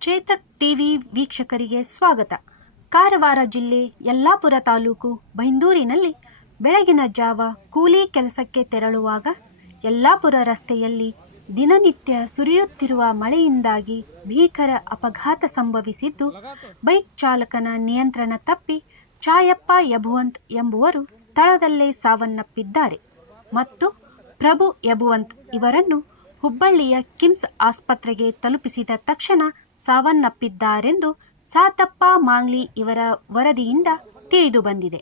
Chetak TV ವೀಕ್ಷಕರಿಗೆ ಸ್ವಾಗತ. ಕಾರವಾರ ಜಿಲ್ಲೆ ಯಲ್ಲಾಪುರ ತಾಲೂಕು ಬೈಂದೂರಿನಲ್ಲಿ ಬೆಳಗಿನ ಜಾವ ಕೂಲಿ ಕೆಲಸಕ್ಕೆ ತೆರಳುವಾಗ ಯಲ್ಲಾಪುರ ರಸ್ತೆಯಲ್ಲಿ ದಿನನಿತ್ಯ ಸುರಿಯುತ್ತಿರುವ ಮಳೆಯಿಂದಾಗಿ ಭೀಕರ ಅಪಘಾತ ಸಂಭವಿಸಿದ್ದು, ಬೈಕ್ ಚಾಲಕನ ನಿಯಂತ್ರಣ ತಪ್ಪಿ ಚಾಯಪ್ಪ ಯಭುವಂತ್ ಎಂಬುವರು ಸ್ಥಳದಲ್ಲೇ ಸಾವನ್ನಪ್ಪಿದ್ದಾರೆ. ಮತ್ತು ಪ್ರಭು ಯಭುವಂತ್ ಇವರನ್ನು ಹುಬ್ಬಳ್ಳಿಯ ಕಿಮ್ಸ್ ಆಸ್ಪತ್ರೆಗೆ ತಲುಪಿಸಿದ ತಕ್ಷಣ ಸಾವನ್ನಪ್ಪಿದ್ದಾರೆಂದು ಸಾತಪ್ಪ ಮಾಂಗ್ಲಿ ಇವರ ವರದಿಯಿಂದ ತಿಳಿದುಬಂದಿದೆ